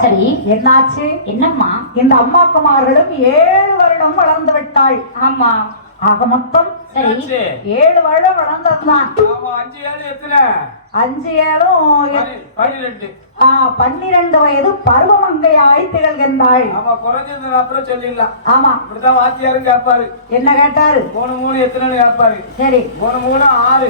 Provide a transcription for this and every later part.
சரி. என்னாச்சு? என்னம்மா? இந்த அம்மாக்குமார்களும் ஏழு வருடம் வளர்ந்து விட்டாள். ஆமா. ஆக மொத்தம் சரி? ஏழு வருடம் வளர்ந்ததுதான். ஆமா அஞ்சு ஏழு எத்தனை? அஞ்சு ஏழும் பன்னிரெண்டு. பன்னிரண்டு வயது பருவமங்கையாய் திகழ்கின்றாள். ஆமா குறைஞ்சது அப்புறம் சொல்லிடலாம். ஆமா. இப்படிதான் வாத்தியாரும் கேட்பாரு. என்ன கேட்டாரு? மூணு மூணு எத்தனைன்னு கேட்பாரு. சரி. மூணு மூணு ஆறு.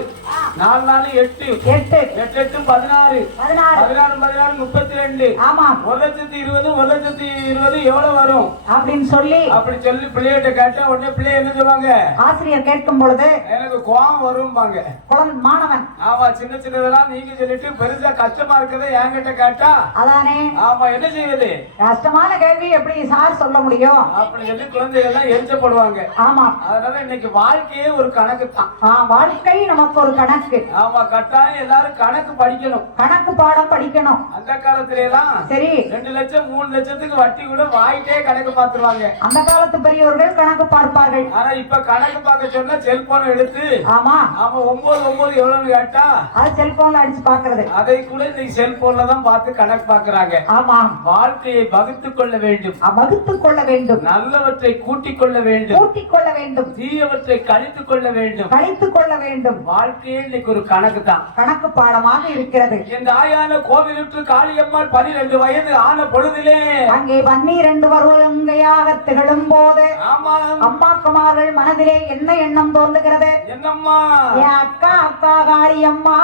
நாலு நாலு எட்டு. எட்டு. எட்டு எட்டு பதினாறு. பதினாறு. பதினாறு பதினாறு முப்பத்தி ரெண்டு ஆமா. ஒரு லட்சத்தி இருபது ஒரு லட்சத்தி இருபது எவ்வளவு வரும்? அப்படின்னு சொல்லி அப்படி சொல்லி பிள்ளைகிட்ட கேட்டா உடனே பிள்ளை என்ன சொல்லுவாங்க? ஆசிரியர் கேட்கும் பொழுது எனக்கு கோவம் வரும்பாங்க. குழந்தை மாணவன். ஆமா சின்ன சின்னதெல்லாம் நீங்க சொல்லிட்டு பெருசா கஷ்டமா இருக்கிறத என்கிட்ட கேட்டா? அதானே? ஆமா என்ன செய்வது? கஷ்டமான கேள்வி எப்படி சார் சொல்ல முடியும்? அப்படி சொல்லி குழந்தைகள் எல்லாம் எரிச்சப்படுவாங்க. ஆமா. அதனால இன்னைக்கு வாழ்க்கையே ஒரு கணக்கு தான் வாழ்க்கை நமக்கு ஒரு கணக்கு. ஆமா கட்டாயம் எல்லாரும் கணக்கு படிக்கணும். கணக்கு பாடம் படிக்கணும். அந்த காலத்துல எல்லாம் சரி. ரெண்டு லட்சம் மூணு லட்சத்துக்கு வட்டி கூட வாங்கிட்டே கணக்கு பார்த்துருவாங்க. அந்த காலத்து பெரியவர்கள் கணக்கு பார்ப்பார்கள். ஆனா இப்ப கணக்கு பார்க்க சொன்னா செல்போன் எடுத்து ஆமா. ஆமா ஒன்பது ஒன்பது எவ்வளவுன்னு கேட்டா அது செல்போன்ல அடிச்சு பாக்குறது அதை கூட இன்னைக்கு செல்போன்ல தான் பார்த்து கணக்கு பார்க்கறாங்க. ஆமா. வாழ்க்கையை வகுத்துக் கொள்ள வேண்டும். வகுத்துக் கொள்ள வேண்டும். நல்லவற்றை கூட்டிக் கொள்ள வேண்டும். கூட்டிக் கொள்ள வேண்டும். தீயவற்றை கழித்துக் கொள்ள வேண்டும். கழித்துக் கொள்ள வேண்டும். வாழ்க்கையே இன்னைக்கு ஒரு கணக்கு தான் கணக்கு பாடமாக இருக்கிறது. என் தாயான கோவிலுக்கு காளியம்மாள் பனிரெண்டு வயது ஆன பொழுதிலே அங்கே பன்னிரண்டு வருவங்கையாக திகழும் போது ஆமா அம்மாக்குமார்கள் மனதிலே என்ன எண்ணம் தோன்றுகிறது? என்னம்மா? என் அக்கா காளி அம்மா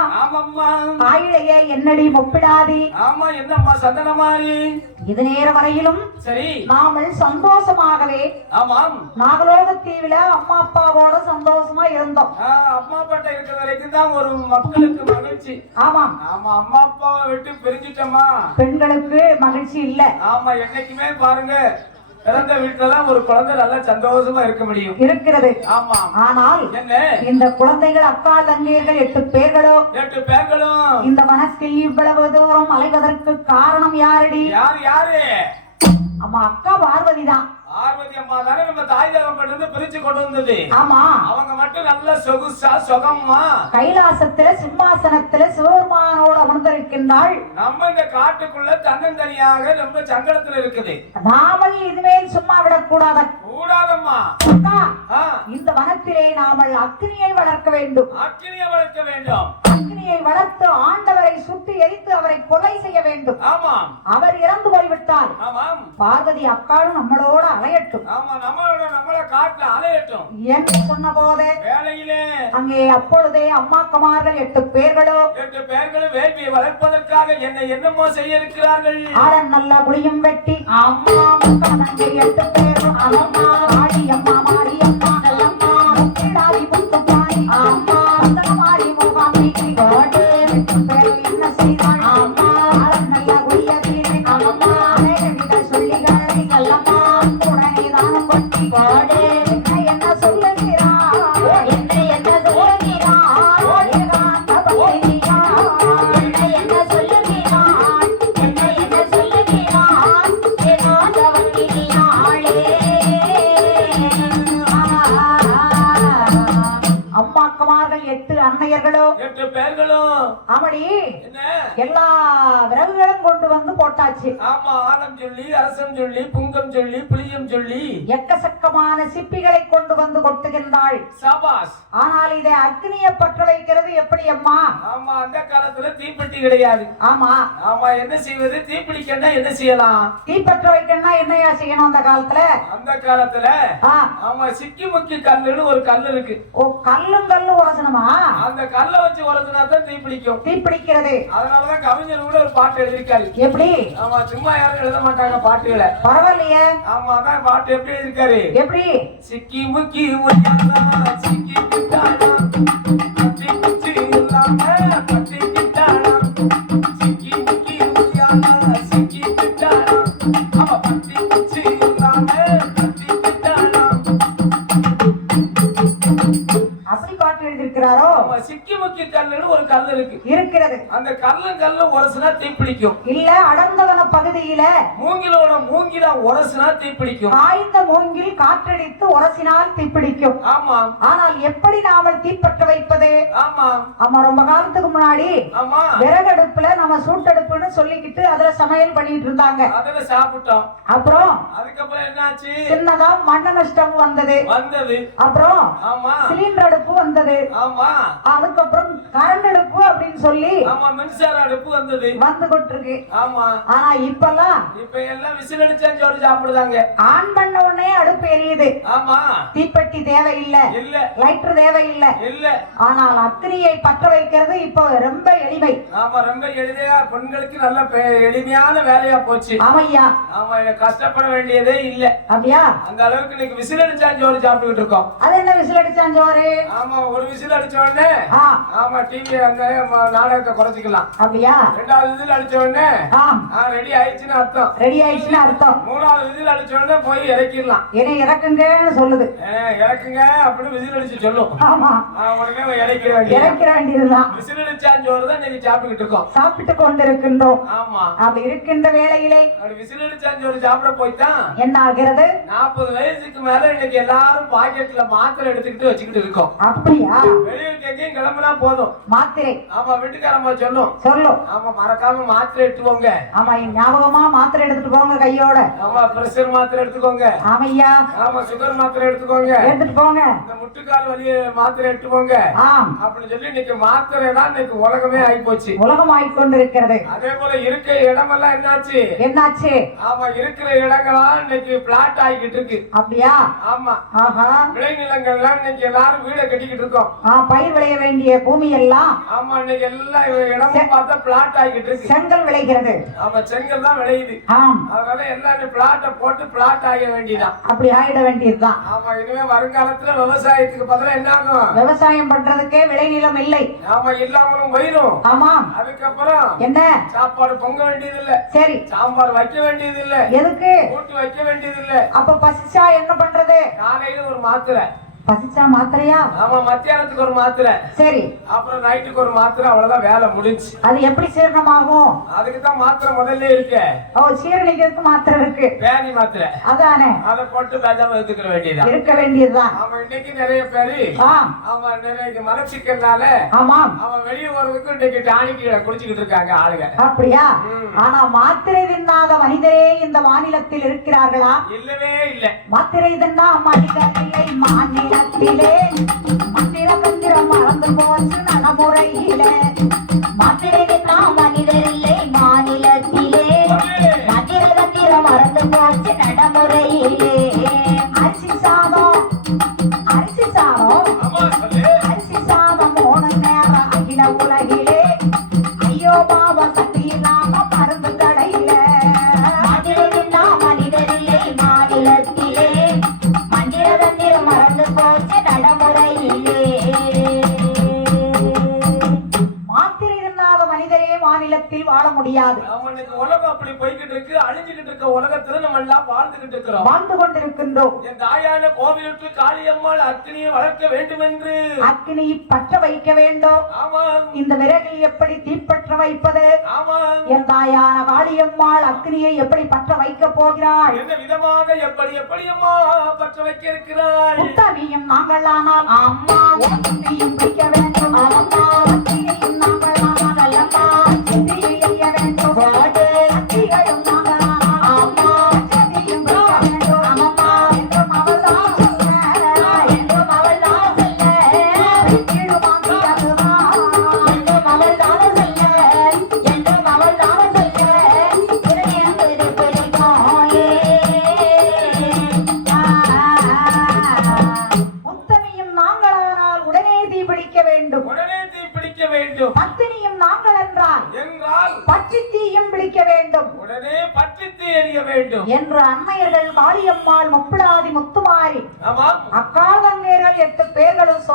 ஆயிழையே என்னடி முப்பிடாதி ஆமா என்னம்மா சந்தனமாரி? இது நேர வரையிலும் சரி. நாமல் சந்தோஷமாகவே ஆமாம். நாகலோக தீவில அம்மா அப்பாவோட சந்தோஷமா இருந்தோம். அம்மா அப்பாட்ட இருக்கிற வரைக்கும் தான் ஒரு மக்களுக்கு மகிழ்ச்சி. ஆமாம். ஆமா அம்மா அப்பாவை விட்டு பிரிஞ்சிட்டோமா பெண்களுக்கு மகிழ்ச்சி இல்ல. ஆமா என்னைக்குமே பாருங்க. பிறந்த வீட்டுலதான் ஒரு குழந்தை நல்லா சந்தோஷமா இருக்க முடியும். இருக்கிறது. ஆமா. ஆனால் இந்த குழந்தைகள் அக்கா தங்கையர்கள் எட்டு பேர்களோ? எட்டு பேர்களும் இந்த வனத்தில் இவ்வளவு தூரம் அலைவதற்கு காரணம் யாரடி? யாரு யாரு? அம்மா அக்கா பார்வதி தான். பார்வதி அம்மா தானே நம்ம தாய் தகப்பட்டு இருந்து பிரிச்சு கொண்டு வந்தது. ஆமா. அவங்க மட்டும் நல்ல சொகுசா சுகமா கைலாசத்துல சிம்மாசனத்துல சிவபெருமானோடு நம்ம இந்த காட்டுக்குள்ள தன்னந்தனியாக ரொம்ப சங்கடத்துல இருக்குது. நாமல் இதுமேல் சும்மா விடக்கூடாத. கூடாதம்மா. இந்த வனத்திலே நாமல் அக்னியை வளர்க்க வேண்டும். அக்கினியை வளர்க்க வேண்டும். அக்னியை வளர்த்து ஆண்டவரை சுட்டு எரித்து அவரை கொலை செய்ய வேண்டும். ஆமாம். அவர் இறந்து போய்விட்டால் ஆமாம். பார்வதி அக்காளும் நம்மளோட அலையட்டும். ஆமா நம்மளோட நம்மள காட்டுல அலையட்டும். என்று சொன்ன போதே? வேலையிலே. அங்கே அப்பொழுதே அம்மாக்குமார்கள் எட்டு பேர்களோ எட்டு பேர்களும் வேள்வியை வளர்ப்பதற்காக என்ன என்னமோ செய்ய இருக்கிறார்கள். ஆடன் நல்ல குழியும் வெட்டி அம்மா எட்டு பேரும் அம்மா ஆடி அம்மா எல்லா விறகுகளும் கொண்டு வந்து போட்டாச்சு. ஆமா ஆலம் சொல்லி அரசம் சொல்லி புங்கம் சொல்லி புளியம் சொல்லி. எக்கச்சக்கமான சிப்பிகளை கொண்டு வந்து கொட்டுகின்றாள். சாபாஸ் ஆனால் இதை அக்னியை பற்ற வைக்கிறது எப்படி அம்மா? ஆமா அந்த காலத்துல தீப்பெட்டி கிடையாது. ஆமா. ஆமா என்ன செய்வது? தீப்பிடிக்கன்னா என்ன செய்யலாம்? தீப்பற்ற வைக்கணும்னா என்னையா செய்யணும் அந்த காலத்துல? அந்த காலத்துல ஆமா சிக்கி முக்கி கல்லுன்னு ஒரு கல் இருக்கு. ஓ கல்லும் கல்லும் உரசணுமா? அந்த கல்லை வச்சு உரசுனா தான் தீ பிடிக்கும் தீப்பிடிக்கிறது. அதனாலதான் கவிஞர் கூட ஒரு பாட்டு எழுதியிருக்காரு. எப்படி? ஆமா சும்மா யாரும் எழுத மாட்டாங்க பாட்டுகளை. பரவாயில்லையே. ஆமா அதான் பாட்டு எப்படி எழுதியிருக்காரு? எப்படி? சிக்கி முக்கி ஒய்யாலா, சிக்கி கிட்டாளா, சிக்கி முக்கி கல்லுன்னு ஒரு கல் இருக்கு. இருக்கிறது. அந்த கல்லும் கல்லும் உரசுனா தீ பிடிக்கும் இல்ல அடர்ந்தவன பகுதியில மூங்கில மூங்கிலோட மூங்கில உரசுனா தீப்பிடிக்கும். காய்ந்த மூங்கில் காற்றடித்து உரசினால் தீப்பிடிக்கும். ஆமா. ஆனால் எப்படி நாமல் தீப்பற்ற வைப்பது? ஆமா. ஆமா ரொம்ப காலத்துக்கு முன்னாடி ஆமா. விறகடுப்புல நம்ம சூட்டடுப்புன்னு சொல்லிக்கிட்டு அதுல சமையல் பண்ணிட்டு இருந்தாங்க. அதுல சாப்பிட்டோம். அப்புறம் அதுக்கப்புறம் என்னாச்சு? சின்னதா மண்ணெண்ணெய் ஸ்டவ் வந்தது. வந்தது. அப்புறம் ஆமா. சிலிண்டர் அடுப்பு வந்தது. ஆமா. அதுக்கப்புறம் கரண்ட் அடுப்பு அப்படின்னு சொல்லி ஆமா மின்சார அடுப்பு வந்தது. வந்து கொண்டிருக்கு. ஆமா. ஆனா இப்பெல்லாம் இப்ப எல்லாம் விசில் அடிச்சா சோறு சாப்பிடுதாங்க. ஆன் பண்ண உடனே அடுப்பு எரியுது. ஆமா. தீப்பெட்டி தேவையில்லை. இல்ல. லைட்டர் தேவையில்லை. இல்ல. ஆனால் அக்னியை பற்ற வைக்கிறது இப்போ ரொம்ப எளிமை. ஆமா ரொம்ப எளிமையா பெண்களுக்கு நல்ல எளிமையான வேலையா போச்சு. ஆமையா? ஆமா கஷ்டப்பட வேண்டியதே இல்ல. அப்படியா? அந்த அளவுக்கு இன்னைக்கு விசில் அடிச்சா சோறு சாப்பிட்டுக்கிட்டு இருக்கோம். அது என்ன விசில் அடிச்சான் சோறு? ஆமா ஒரு விசில் அடிச்ச உடனே ஆமா டிவி அந்த ம- நாடகத்தை குறைச்சிக்கலாம். அப்படியா? ரெண்டாவது விசில் அடிச்ச உடனே ரெடி ஆயிடுச்சுன்னு அர்த்தம். ரெடி ஆயிடுச்சுன்னு அர்த்தம். மூணாவது விசில் அடிச்ச உடனே போய் இறக்கிடலாம். என்னை இறக்குங்கன்னு சொல்லுது. ஏ, இறக்குங்க அப்படின்னு விசில் அடிச்சு சொல்லும். ஆமா. உடனே இறக்கிற வேண்டியதுதான். விசில் அடிச்சா சோறு தான் சாப்பிட்டுக்கிட்டு இருக்கோம். சாப்பிட்டு கொண்டிருக்கின்றோம். ஆமா. அப்படி இருக்கின்ற வேளையிலே விசில் அடிச்சா சோறு சாப்பிட போய்தான் என்ன ஆகிறது நாற்பது வயசுக்கு மேல இன்னைக்கு எல்லாரும் பாக்கெட்ல மாத்திரை எடுத்துக்கிட்டு வச்சுக்கிட்டு இருக்கோம். அப்படியா? வெளியூருக்கு எங்கேயும் கிளம்புனா போதும். மாத்திரை. ஆமா வீட்டுக்காரம்மா சொல்லும். சொல்லும். ஆமா மறக்காம மாத்திரை எடுத்துக்கோங்க. ஆமா ஞாபகமா மாத்திரை எடுத்துட்டு போங்க கையோட. ஆமா பிரஷர் மாத்திரை எடுத்துக்கோங்க. ஆமையா. ஆமா சுகர் மாத்திரை எடுத்துக்கோங்க. எடுத்துட்டு போங்க. இந்த முட்டுக்கால் வலி மாத்திரை எடுத்துக்கோங்க. ஆம். அப்படின்னு சொல்லி இன்னைக்கு மாத்திரை தான் இன்னைக்கு உலகமே ஆகி போச்சு உலகம் ஆயிக்கொண்டிருக்கிறது அதே போல இருக்க இடமெல்லாம் என்னாச்சு? என்னாச்சு? ஆமா இருக்கிற இடங்கள்லாம் இன்னைக்கு பிளாட் ஆகிக்கிட்டு இருக்கு. அப்படியா? ஆமா. ஆஹா. விளைநிலங்கள்லாம் இன்னைக்கு எல்லாரும் வீடை கட்டிக்கிட்டு இருக்கோம். பயிர் விளைய வேண்டிய பூமி எல்லாம் ஆமா இன்னைக்கு எல்லா இடமும் பார்த்தா பிளாட் இருக்கு. செங்கல் விளைகிறது. ஆமா செங்கல் தான் விளையுது. ஆம். அதனால எல்லாம் பிளாட்டை போட்டு பிளாட் ஆக வேண்டியதான் அப்படி ஆயிட வேண்டியதுதான். ஆமா இனிமே வருங்காலத்துல விவசாயத்துக்கு பதிலா என்ன ஆகும்? விவசாயம் பண்றதுக்கே விளைநிலம் இல்லை. ஆமா இல்லாமலும் போயிரும். ஆமாம் அதுக்கப்புறம் என்ன? சாப்பாடு பொங்க வேண்டியது இல்ல சரி. சாம்பார் வைக்க வேண்டியது இல்ல எதுக்கு? கூட்டு வைக்க வேண்டியது இல்ல அப்ப பசிச்சா என்ன பண்றது? காலையில ஒரு மாத்திரை. பசிச்சா மாத்திரையா? ஆமா மத்தியானத்துக்கு ஒரு மாத்திரை. சரி. அப்புறம் நைட்டுக்கு ஒரு மாத்திரை அவ்வளவுதான் வேலை முடிஞ்சு அது எப்படி சீரணமாகும்? அதுக்கு தான் மாத்திரை முதல்ல இருக்கு. ஓ சீரணிக்கிறதுக்கு மாத்திரை இருக்கு. பேதி மாத்திரை. அதானே? அதை போட்டு பேசாம எடுத்துக்க வேண்டியதுதான். இருக்க வேண்டியதுதான். ஆமா இன்னைக்கு நிறைய பேரு அவன் நிறைய மனசிக்கிறதுனால ஆமாம் அவன் வெளியே போறதுக்கு இன்னைக்கு டானிக்கு குடிச்சுக்கிட்டு இருக்காங்க ஆளுங்க. அப்படியா. ஆனா மாத்திரை தின்னாத மனிதரே இந்த மாநிலத்தில் இருக்கிறார்களா? இல்லவே இல்ல. மாத்திரை தின்னா மனிதரில்லை மாநிலத்திலே மந்திர மந்திரம் மறந்து போச்சு நடைமுறையிலே. மாத்திரை தாமரை மாநிலத்தில் வாழ முடியாது. இன்னைக்கு உலகம் அப்படி போய்கிட்டு இருக்கு அழிஞ்சுகிட்டு இருக்க உலகத்துல நம்ம எல்லாம் வாழ்ந்துகிட்டு இருக்கிறோம். வாழ்ந்து கொண்டிருக்கின்றோம். என் தாயான கோவிலுக்கு காளியம்மாள் அக்னியை வளர்க்க வேண்டும் என்று அக்னி பற்ற வைக்க வேண்டும். இந்த விறகில் எப்படி தீப்பற்ற வைப்பது? என் தாயான காளியம்மாள் அக்னியை எப்படி பற்ற வைக்க போகிறாள்? என்ன விதமாக எப்படி எப்படி அம்மா பற்ற வைக்க இருக்கிறாள் உத்தமியும் நாங்கள் ஆனால் அம்மா வைக்க வேண்டும். அம்மா நாங்கள் ஆனால் அம்மா அத்தினியை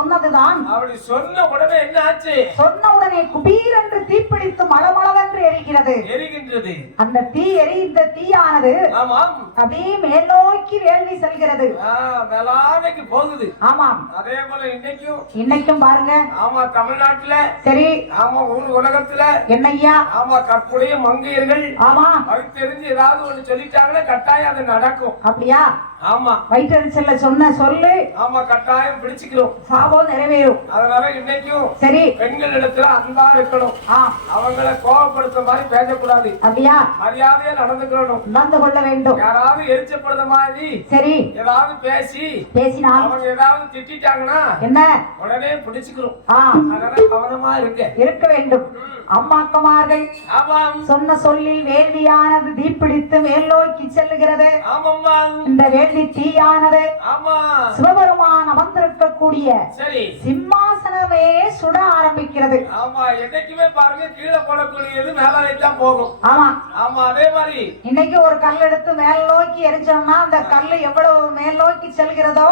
சொன்னதுதான். அப்படி சொன்ன உடனே என்ன ஆச்சு? சொன்ன உடனே குபீர் என்று தீப்பிடித்து மளமளவென்று எரிகிறது. எரிகின்றது. அந்த தீ எரிந்த தீயானது ஆமாம். அப்படியே மேல் நோக்கி வேள்வி செல்கிறது. ஆ, மேலானைக்கு போகுது. ஆமாம். அதே போல இன்னைக்கும். இன்னைக்கும் பாருங்க. ஆமா தமிழ்நாட்டுல. சரி. ஆமா ஊர் உலகத்துல. என்னய்யா ஆமா கற்புடைய மங்கையர்கள். ஆமா. அது தெரிஞ்சு ஏதாவது ஏதாவது ஒண்ணு சொல்லிட்டாங்கன்னா கட்டாயம் அது நடக்கும். அப்படியா? ஆமா. வயிற்றெரிச்சல்ல சொன்ன சொல்லு. ஆமா கட்டாயம் பிடிச்சுக்கிறோம். சாபம் நிறைவேறும். அதனால இன்னைக்கும் சரி. பெண்கள் இடத்துல அன்பா இருக்கணும். அவங்கள கோபப்படுத்த மாதிரி பேசக்கூடாது. அப்படியா? மரியாதையா நடந்துக்கணும். நடந்து கொள்ள வேண்டும். யாராவது எரிச்சப்படுத மாதிரி சரி. ஏதாவது பேசி பேசினால்? அவங்க ஏதாவது திட்டாங்கன்னா என்ன? உடனே பிடிச்சுக்கிறோம். அதனால கவனமா இருக்க வேண்டும். அம்மாக்கமார்கள் சொன்ன சொல்லில் வேள்வியானது தீப்பிடித்து மேல் நோக்கி செல்லுகிறது இந்த வேள்வி தீயானது சிவபெருமான் அமர்ந்திருக்கக்கூடிய சிம்மாசனமே சுட ஆரம்பிக்கிறது. ஆமா என்னைக்குமே பாருங்க கீழே போடக்கூடியது மேலே தான் போகும். ஆமா. ஆமா அதே மாதிரி. இன்னைக்கு ஒரு கல் எடுத்து மேல் நோக்கி எரிச்சோம்னா அந்த கல் எவ்வளவு மேல் நோக்கி செல்கிறதோ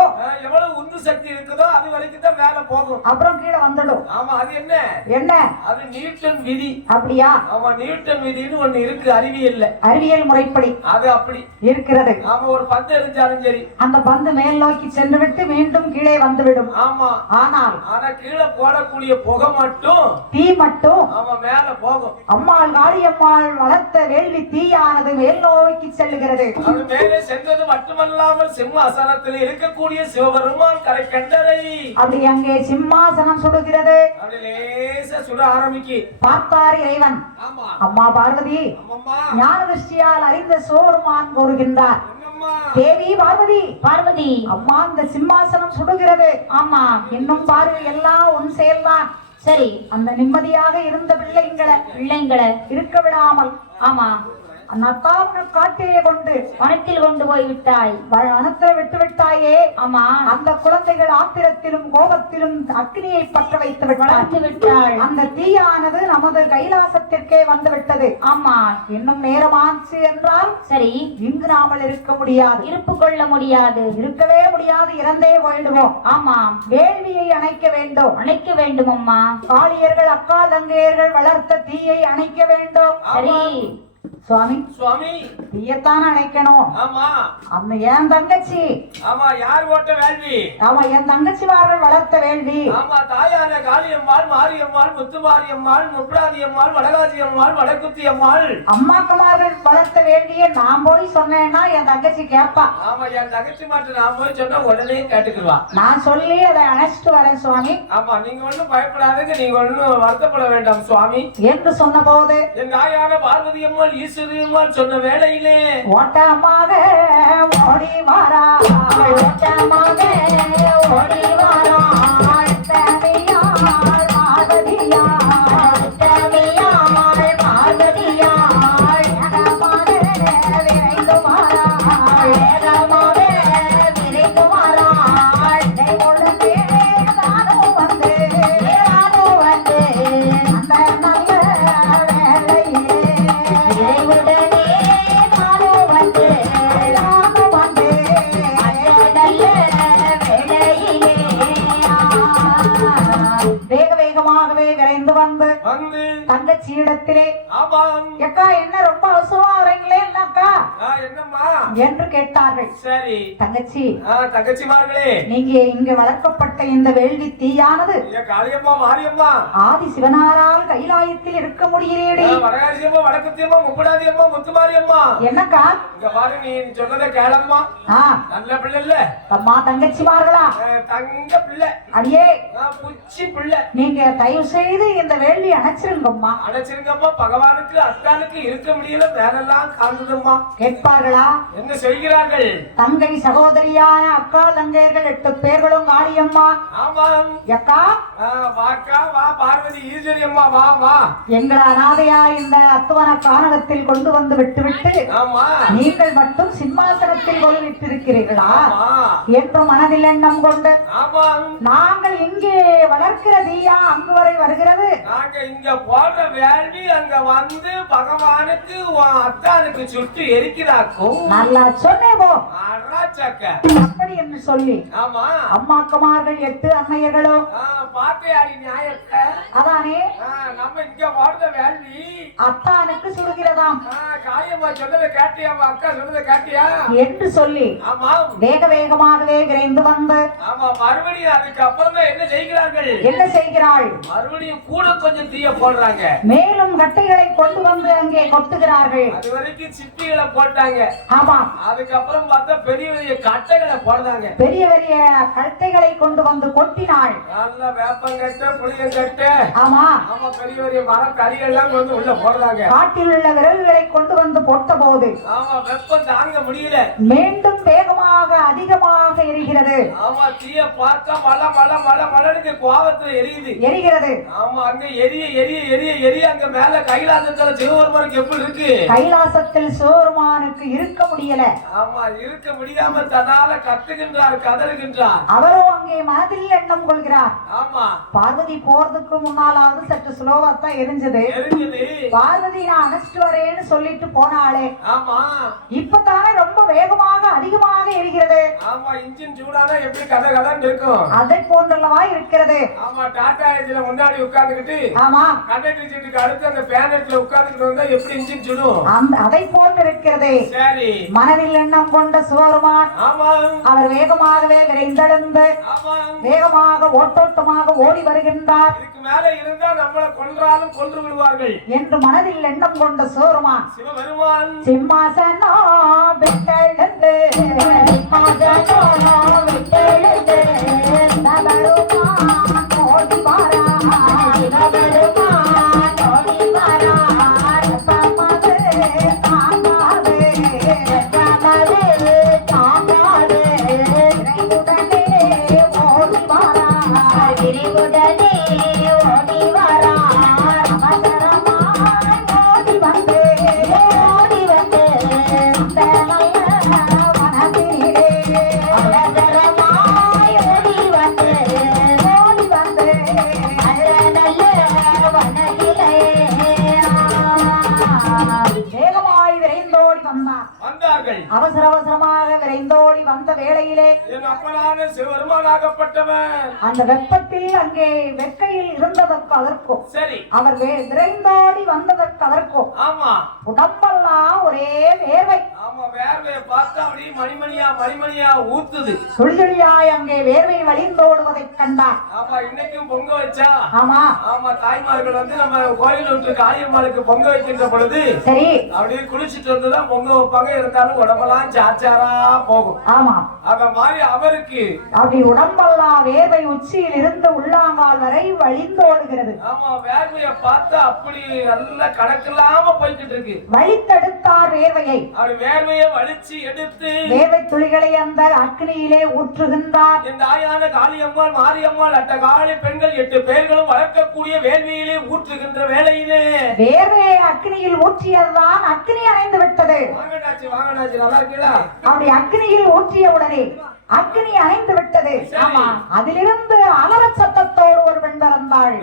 எவ்வளவு உந்து சக்தி இருக்குதோ அது வரைக்கும் தான் மேல போகும். அப்புறம் கீழே வந்துடும். ஆமா அது என்ன? என்ன? அது நியூட்டன் விதி அப்படியா? ஆமா நியூட்டன் விதின்னு ஒண்ணு இருக்கு அறிவியல்ல. அறிவியல் முறைப்படி. அது அப்படி. இருக்கிறது. ஆமா ஒரு பந்து எரிஞ்சாலும் சரி. அந்த பந்து மேல் நோக்கி சென்று விட்டு மீண்டும் கீழே வந்துவிடும். ஆமா. ஆனால் ஆனா கீழே போடக்கூடிய புகை மட்டும் தீ மட்டும் ஆமா மேல போகும். அம்மாள் காளியம்மாள் வளர்த்த வேள்வி தீயானது மேல் நோக்கி செல்லுகிறது. அது மேலே சென்றது மட்டுமல்லாமல் சிம்மாசனத்தில் இருக்கக்கூடிய சிவபெருமான் கரை கண்டரை அப்படி அங்கே சிம்மாசனம் சுடுகிறது. லேசா சுட ஆரம்பிக்கு. பார்த்தார் இறைவன். அம்மா பார்வதி ஞான திருஷ்டியால் அறிந்த சோருமான் கூறுகின்றார் தேவி பார்வதி பார்வதி அம்மா இந்த சிம்மாசனம் சுடுகிறது. ஆமா இன்னும் பாரு எல்லாம் உன் செயல்தான். சரி அந்த நிம்மதியாக இருந்த பிள்ளைங்களை பிள்ளைங்களை இருக்க விடாமல். ஆமா நத்தாவுன காட்டிலே கொண்டு வனத்தில் கொண்டு போய் விட்டாய் வனத்தை விட்டு விட்டாயே ஆமா. அந்த குழந்தைகள் ஆத்திரத்திலும் கோபத்திலும் அக்னியை பற்ற வைத்து வளர்த்து விட்டாள். அந்த தீயானது நமது கைலாசத்திற்கே வந்து விட்டது ஆமா. இன்னும் நேரமாச்சு என்றால் சரி. இங்கு நாமல் இருக்க முடியாது. இருப்பு கொள்ள முடியாது. இருக்கவே முடியாது. இறந்தே போயிடுவோம். ஆமா. வேள்வியை அணைக்க வேண்டும். அணைக்க வேண்டும் அம்மா. காளியர்கள் அக்கா தங்கையர்கள் வளர்த்த தீயை அணைக்க வேண்டும். சரி. சுவாமி சுவாமி. தீயத்தான் அணைக்கணும். ஆமா. அந்த என் தங்கச்சி. ஆமா யார் ஓட்ட வேள்வி? அவ என் தங்கச்சிமார்கள் வளர்த்த வேள்வி. ஆமா தாயான காளியம்மாள் மாரியம்மாள் முத்துமாரியம்மாள் முப்படாதியம்மாள் அம்மாள் அம்மாக்குமார்கள் வளர்த்த வேள்வியை நான் போய் சொன்னேன்னா என் தங்கச்சி கேட்பா ஆமா என் தகச்சி மாட்டு நான் போய் சொன்னா உடனே கேட்டுக்குவா நான் சொல்லி அதை அணைச்சிட்டு வரேன் சுவாமி. ஆமா நீங்க ஒண்ணும் பயப்படாதீங்க நீங்க ஒண்ணும் வருத்தப்பட வேண்டாம் சுவாமி. என்று சொன்ன போது என் தாயான பார்வதி அம்மாள் ஈஸ்வரி அம்மாள் சொன்ன வேலையிலே ஓட்டமாக ஓடி வாரா. ஓட்டமாக ஓடி வாரா. வந்து வந்து தங்கச்சி இடத்திலே. ஆமாம். அக்கா என்ன ரொம்ப அவசரமா வரீங்களே என்று கேட்டார்கள். சரி. தங்கச்சி தங்கச்சிமார்களே. நீங்க இங்கு வளர்க்கப்பட்ட இந்த வேள்வி தீயானது. காளியம்மா மாரியம்மா. ஆதி சிவனாரால் கைலாயத்தில் இருக்க ஆ, வடகாசியம்மா வடக்குத்தியம்மா முப்படாதியம்மா முத்துமாரியம்மா. என்னக்கா? இங்க பாரு நீ சொன்னதை கேளம்மா. நல்ல பிள்ளை இல்ல. அம்மா தங்கச்சிமார்களா? தங்க பிள்ளை. அடியே. புச்சி பிள்ளை. நீங்க தயவு செய்து இந்த வேள்வி அணைச்சிருங்கம்மா. அடைச்சிருங்கம்மா பகவானுக்கு அத்தானுக்கு இருக்க முடியல வேறெல்லாம் காண்பதும்மா கேட்பார்களா? என்ன செய்கிறார்கள் தங்கை சகோதரியான அக்கா தங்கையர்கள் எட்டு பேர்களும் காளியம்மா. அக்கா வாக்கா வா பார்வதி ஈஸ்வரி அம்மா வா வா. எங்களை அனாதையா இந்த அத்துவன கானகத்தில் கொண்டு வந்து விட்டுவிட்டு நீங்கள் மட்டும் சிம்மாசனத்தில் கொள்விட்டிருக்கிறீர்களா என்று மனதில் எண்ணம் கொண்டு நாங்கள் இங்கே வளர்க்கிற தீயா அங்கு வரை வருகிறது. நாங்க இங்க போடுற வேள்வி அங்க வந்து பகவானுக்கு அத்தானுக்கு சுட்டு எரிக்கிறாக்கும் நல்ல நல்லா சொன்னே போ அராச்சக்க அப்படி என்று சொல்லி. ஆமா. அம்மாக்குமார்கள் எட்டு அம்மையர்களோ பாத்தையாடி நியாயத்தை. அதானே? நம்ம இங்க வாழ்ந்த வேள்வி. அத்தானுக்கு சுடுகிறதாம் ஆ, காளியம்மா சொன்னதை கேட்டியா அக்கா சொன்னதை கேட்டியா? என்று சொல்லி. ஆமா. வேக வேகமாகவே விரைந்து வந்து. ஆமா மறுபடியும் அதுக்கு அப்புறம் என்ன செய்கிறார்கள்? என்ன செய்கிறாள்? மறுபடியும் கூட கொஞ்சம் தீய போடுறாங்க. மேலும் கட்டைகளை கொண்டு வந்து அங்கே கொட்டுகிறார்கள். அது வரைக்கும் சிப்பிகளை போட்டாங்க. ஆமா. அதுக்கப்புறம் பார்த்தா பெரிய பெரிய கட்டைகளை போடுறாங்க பெரிய பெரிய கட்டைகளை கொண்டு வந்து கொட்டினாள். நல்ல வேப்பங்கட்டை புளியங்கட்டை ஆமா. ஆமா பெரிய பெரிய மரம் கறிகள்லாம் வந்து உள்ள போடுறாங்க. காட்டில் உள்ள விறகுகளை கொண்டு வந்து கொட்ட போது ஆமா வெப்பம் தாங்க முடியல. மீண்டும் வேகமாக அதிகமாக எரிகிறது. ஆமா தீய பார்த்தா மழை மழை மழை மழைன்னு கோவத்துல எரியுது. எரிகிறது. ஆமா அங்க எரிய எரிய எரிய எரிய அங்க மேல கைலாசத்துல சிவபெருமானுக்கு எப்படி இருக்கு? கைலாசத்தில் சிவபெருமானுக்கு இருக்க முடியல. ஆமா இருக்க முடியாம தன்னால கத்துகின்றார் கதறுகின்றார். அவரோ அங்கே மனதில் எண்ணம் கொள்கிறார். ஆமா. பார்வதி போறதுக்கு முன்னாலாவது சற்று ஸ்லோவா தான் எரிஞ்சது. பார்வதி நான் அணைச்சிட்டு வரேன்னு சொல்லிட்டு போனாளே. ஆமா. இப்பதானே ரொம்ப வேகமாக அதிகமாக எரிகிறது. ஆமா இன்ஜின் சூடானா எப்படி கதை கதைன்னு இருக்கும். அதை போன்றல்லவா இருக்கிறது. ஆமா டாடா ஏஜில முன்னாடி உட்கார்ந்துகிட்டு ஆமா. கண்டக்டர் சீட்டுக்கு அடுத்து அந்த பேனட்ல உட்கார்ந்துட்டு வந்தா எப்படி இன்ஜின் சுடும்? அந்த அதை போன்று இருக்கிறது. சரி. மனதில் எண்ணம் கொண்ட சிவபெருமான் ஆமா. அவர் வேகமாகவே விரைந்தெழுந்து வேகமாக ஓட்டோட்டமாக ஓடி வருகின்றார். இதுக்கு மேல இருந்தா நம்மள கொன்றாலும் கொன்று விடுவார்கள். என்று மனதில் எண்ணம் கொண்ட சிவபெருமான் சிவபெருமான். சிம்மாசனா விட்டெழுந்து சிம்மாசனா விட்டெழுந்து சிவபெருமான் அந்த வெப்பத்தில் அங்கே வெக்கையில் இருந்ததற்கு அதற்கும் சரி. அவர் விரைந்தோடி வந்ததற்கு அதற்கும் ஆமா. உடம்பெல்லாம் ஒரே வேர்வை. பார்த்தா அப்படியே மணிமணியா மணிமணியா ஊத்துது. சுழிசுழியாய் அங்கே வேர்வை வழிந்தோடுவதைக் கண்டார். ஆமா இன்னைக்கும் பொங்க வச்சா? ஆமா. ஆமா தாய்மார்கள் வந்து நம்ம கோயில் விட்டு காளியம்மாளுக்கு பொங்க வைக்கின்ற பொழுது சரி. அப்படியே குளிச்சிட்டு வந்துதான் பொங்க வைப்பாங்க. இருந்தாலும் உடம்பெல்லாம் சாச்சாரா போகும். ஆமா. அத மாதிரி அவருக்கு அப்படி உடம்பெல்லாம் வேர்வை உச்சியில் இருந்து உள்ளாங்கால் வரை வழிந்தோடுகிறது. ஆமா வேர்வைய பார்த்தா அப்படி நல்ல கணக்கில்லாம போய்கிட்டு இருக்கு. வழித்தெடுத்தார் வேர்வையை. அப்படி வேர்வைய வலிச்சு எடுத்து வேர்வை துளிகளை அந்த அக்னியிலே ஊற்றுகின்றார். இந்த ஆயான காளியம்மாள் மாரியம்மாள் அட்ட காளி பெண்கள் எட்டு பேர்களும் வளர்க்கக்கூடிய வேள்வியிலே ஊற்றுகின்ற வேளையிலே. வேர்வையை அக்னியில் ஊற்றியதுதான் அக்னி அணைந்து விட்டது. வாங்கடாச்சு வாங்கடாச்சு நல்லா இருக்கீங்களா? அப்படி அக்னியில் ஊற்றியவுடனே அக்னி அணைந்து விட்டது. ஆமா அதிலிருந்து அலற சத்தத்தோடு ஒரு பெண் பிறந்தாள்!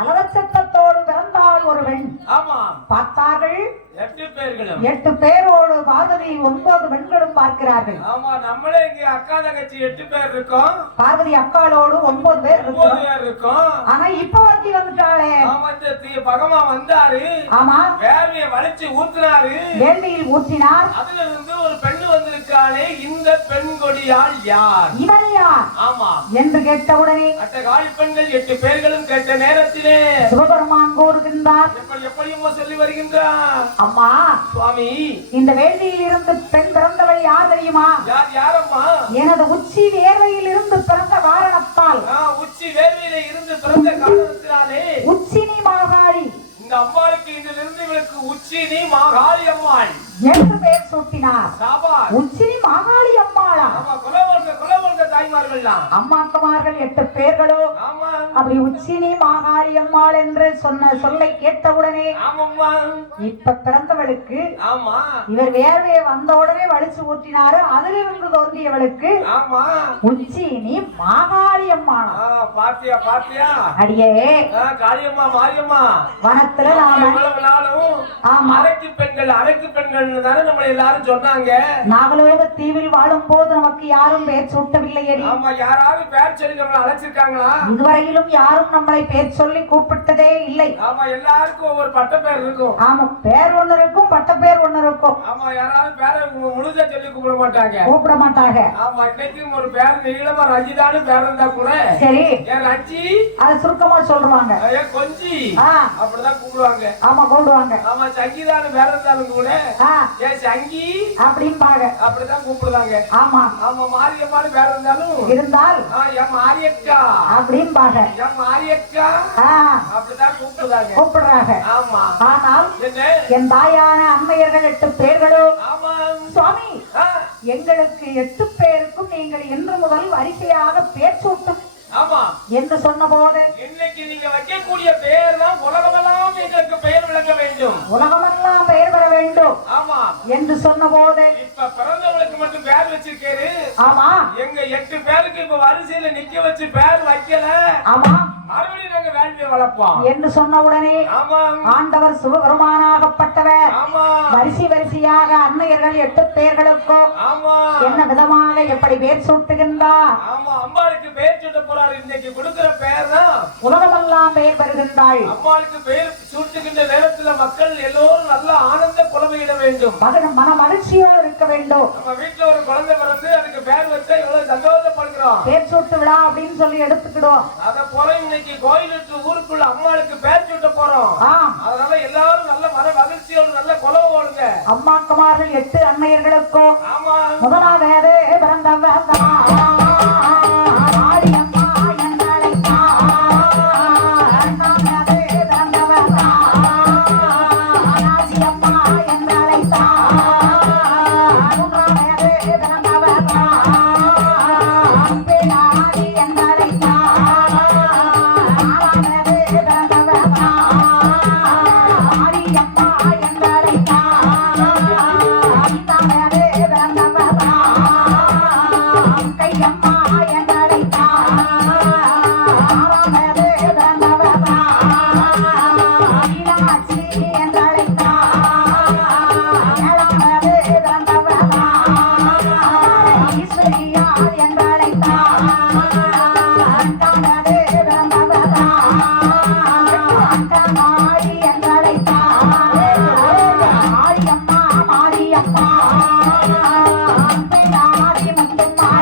அலற சத்தத்தோடு பிறந்தாள் ஒரு பெண். ஆமா. பார்த்தார்கள்? எட்டு பேரோடு பார்வதி ஒன்பது பெண்களும் பார்க்கிறார்கள். ஆமா நம்மளே இங்க அக்கா தங்கச்சி எட்டு பேர் இருக்கோம். பார்வதி அக்காளோடு ஒன்பது பேர் இருக்கோம். ஆனா இப்ப ஒருத்தி வந்துட்டாளே. ஆமா இந்த பகமா வந்தாரு. ஆமா. வேர்வைய வலிச்சு ஊத்துனாரு. வேள்வியில் ஊற்றினார். அதுல இருந்து ஒரு பெண்ணு வந்திருக்காளே இந்த பெண் கொடியாள் யார்? இவள் யார்? ஆமா. என்று கேட்டவுடனே அட்ட காளி பெண்கள் எட்டு பேர்களும் கேட்ட நேரத்திலே சிவபெருமான் கூறுகின்றார். எப்படி எப்படியுமோ சொல்லி வருகின்றார். அம்மா. சுவாமி. இந்த வேள்வியில் இருந்து பெண் பிறந்தவள் யார் தெரியுமா? யார் யாரம்மா? எனது உச்சி வேர்வையில் இருந்து பிறந்த காரணத்தால் உச்சி வேர்வையில இருந்து பிறந்த காரணத்தினாலே. உச்சினி மாகாளி. இந்த அம்மாளுக்கு இன்றிலிருந்து இவளுக்கு உச்சி நீ மாகாளி அம்மாள். என்று பெயர் சூட்டினார். உச்சினி மாகாளி அம்மாளா ஆமா குலவர்க்க குலவர்க்க தாய்மார்கள் எல்லாம் அம்மாக்குமார்கள் எட்டு பேர்களும் ஆமா. அப்படி உச்சினி மாகாளியம்மாள் என்று சொன்ன சொல்லை கேட்டவுடனே இப்ப பிறந்தவளுக்கு இவர் வேர்வையை வந்த உடனே வலிச்சு ஊற்றினாரு. அதிலிருந்து தோன்றியவளுக்கு ஆமா. உச்சினி பாத்தியா பாத்தியா? அடியே. காளியம்மா மாரியம்மா. வனத்துல நாம. அரைக்கு பெண்கள் அரைக்கு பெண்கள் தானே நம்ம எல்லாரும் சொன்னாங்க. நாகலோக தீவில் வாழும் போது நமக்கு யாரும் பேர் சூட்டவில்லையடி. ஆமா யாராவது பேர் சொல்லி நம்மள அழைச்சிருக்காங்களா? இதுவரையிலும் யாரும் நம்மளை பேர் சொல்லி கூப்பிட்டதே இல்லை. ஆமா எல்லாருக்கும் ஒவ்வொரு பட்ட பேர் இருக்கும். ஆமா பேர் ஒண்ணு இருக்கும் பட்ட பேர் ஒண்ணு இருக்கும். ஆமா யாராவது பேரை மு- முழுசா சொல்லி கூப்பிட மாட்டாங்க. கூப்பிட மாட்டாங்க. ஆமா இன்னைக்கும் ஒரு பேர் நீளமா ரஞ்சிதான்னு பேர் இருந்தா கூட சரி. ஏன் ரஞ்சி? அது சுருக்கமா சொல்றாங்க ஏன் கொஞ்சி. அப்படிதான் கூப்பிடுவாங்க. ஆமா கூப்பிடுவாங்க. ஆமா சங்கீதான்னு பேர் இருந்தாலும் கூட ஏன் சங்கி அப்படிம்பாங்க. அப்படிதான் கூப்பிடுவாங்க ஆமா. ஆமா மாரியம்மான்னு பேர் இருந்தாலும் இருந்தால் கூப்பிடுறாங்க. ஆனால் என் தாயான அம்மையர்கள் எட்டு பேர்களும் சுவாமி எங்களுக்கு எட்டு பேருக்கும் நீங்கள் இன்று முதல் வரிசையாக பேர் சூட்டும். ஆமா. என்று சொன்னபோது இன்னைக்கு நீங்க வைக்கக்கூடிய பெயர் தான் உலகமெல்லாம் எங்களுக்கு பெயர் விளங்க வேண்டும். உலகமெல்லாம் பெயர் பெற வேண்டும். ஆமா. என்று சொன்னபோது இப்ப பிறந்தவங்களுக்கு மட்டும் பேர் வச்சிருக்காரு. ஆமா. எங்க எட்டு பேருக்கு இப்ப வரிசையில நிக்க வச்சு பேர் வைக்கல. ஆமா. என்று சொன்ன உடனே ஆண்டவர் சிவபெருமானாகப்பட்டவர் வரிசை வரிசையாக அன்னையர்கள் எட்டு பேர்களுக்கும் என்ன விதமாக எப்படி பேர் சூட்டுகின்றார்? உலகமெல்லாம் பெயர் பெறுகின்றாள். அம்மாளுக்கு பெயர் சூட்டுகின்ற நேரத்துல மக்கள் எல்லோரும் நல்ல ஆனந்த புலமையிட வேண்டும். மன மகிழ்ச்சியோடு இருக்க வேண்டும். நம்ம வீட்டுல ஒரு குழந்தை பிறந்து அதுக்கு பேர் வச்சா இவ்வளவு சந்தோஷப்படுகிறோம். பேர் சூட்டு விழா அப்படின்னு சொல்லி எடுத்துக்கிடுவோம். அத போல இன்னைக்கு கோயிலுக்கு ஊருக்குள்ள அம்மாளுக்கு பேர் சூட்ட போறோம். அதனால எல்லாரும் நல்ல மன மகிழ்ச்சியோடு நல்ல குலவு ஓடுங்க. அம்மாக்குமார்கள் எட்டு அன்னையர்களுக்கும் ஆமா முதலாவது பிறந்தவர்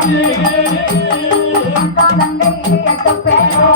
முத்துமாரி காலங்கை எட்டு பேரோ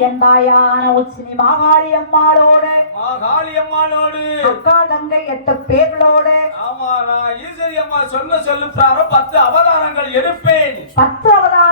என் தாயான உச்சினி மாகாளி அம்மாளோடு மாகாளி அம்மாளோடு அக்கா தங்கை எட்டு பேர்களோடு ஆமா நான் ஈஸ்வரி அம்மா சொல்ல சொல்லுறாரோ பத்து அவதாரங்கள் எடுப்பேன். பத்து அவதாரம்